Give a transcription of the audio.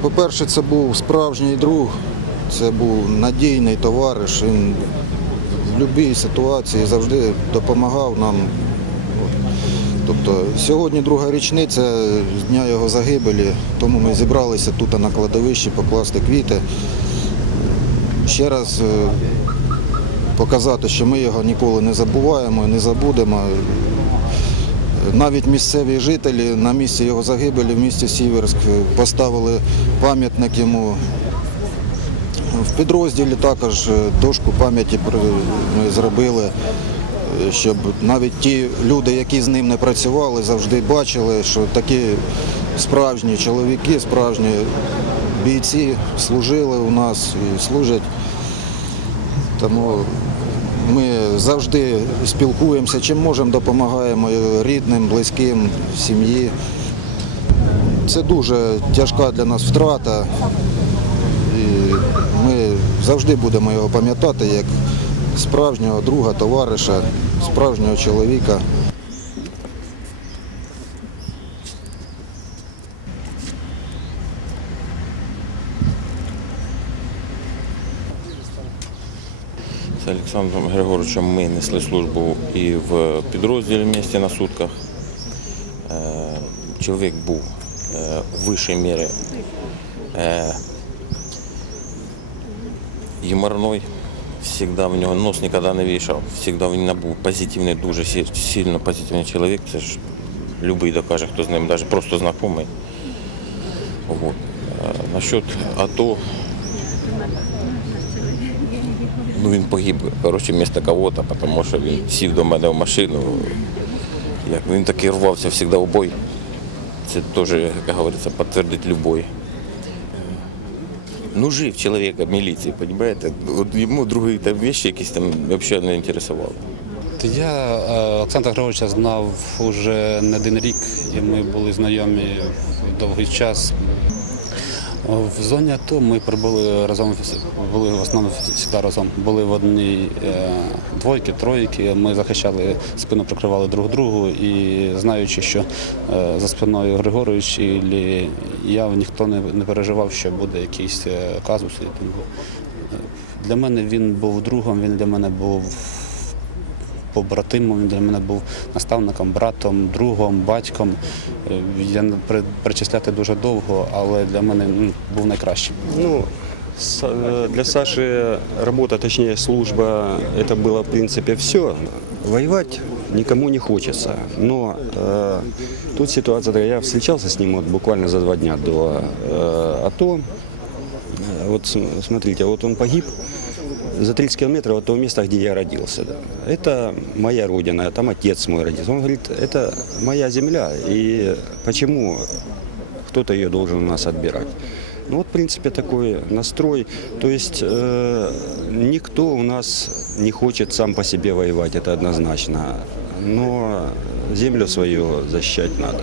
По-перше, це був справжній друг, це був надійний товариш. Він в будь-якій ситуації завжди допомагав нам. Тобто сьогодні друга річниця з дня його загибелі, тому ми зібралися тут на кладовищі покласти квіти. Ще раз е, показати, що ми його ніколи не забуваємо, і не забудемо. Навіть місцеві жителі на місці його загибелі в місті Сіверськ поставили пам'ятник йому. В підрозділі також е, дошку пам'яті ми зробили, е, щоб навіть ті люди, які з ним не працювали, завжди бачили, що такі справжні чоловіки, справжні бійці служили у нас і служать. Тому ми завжди спілкуємося, чим можемо, допомагаємо рідним, близьким, сім'ї. Це дуже тяжка для нас втрата. І ми завжди будемо його пам'ятати як справжнього друга, товариша, справжнього чоловіка. З Олександром Григоровичем ми несли службу і в підрозділі місті на сутках. Е, Чоловік був е, в вищій мірі е, юморной. Всегда в нього нос ніколи не вішав. Всегда він був позитивний, дуже сильно позитивний чоловік. Це ж любий докаже, хто з ним навіть просто знайомий. Вот. Насчет АТО, Ну, він погиб, коротше, вместо кого-то, тому що він сів до мене в машину. Як він таки рвався завжди в бой. Це теж, як говориться, підтвердить любой. Ну, жив чоловік в міліції, розумієте? Йому другі там вещи якісь там взагалі не інтересували. Я е, Олександра Григоровича знав уже не один рік, і ми були знайомі довгий час. В зоні АТО ми прибули разом, були в основному завжди разом. Були в одній е, двойки, тройки. Ми захищали спину, прикривали друг другу і знаючи, що е, за спиною Григорович і я ніхто не, переживав, що буде якийсь е, казус. Е, Для мене він був другом, він для мене був побратимом, він для мене був наставником, братом, другом, батьком. Е, Я не при- перечисляти дуже довго, але для мене ну, був найкращим. Ну, с- э, для Саши работа, точнее служба, это было в принципе все. Воевать никому не хочется. Но э, тут ситуация такая, я встречался с ним вот буквально за два дня до э, АТО. Э, Вот с- смотрите, вот он погиб за 30 километров от того места, где я родился. да. Это моя родина, там отец мой родился. Он говорит, это моя земля, и почему кто-то ее должен у нас отбирать. Ну вот, в принципе, такой настрой. То есть э, никто у нас не хочет сам по себе воевать, это однозначно. Но землю свою защищать надо.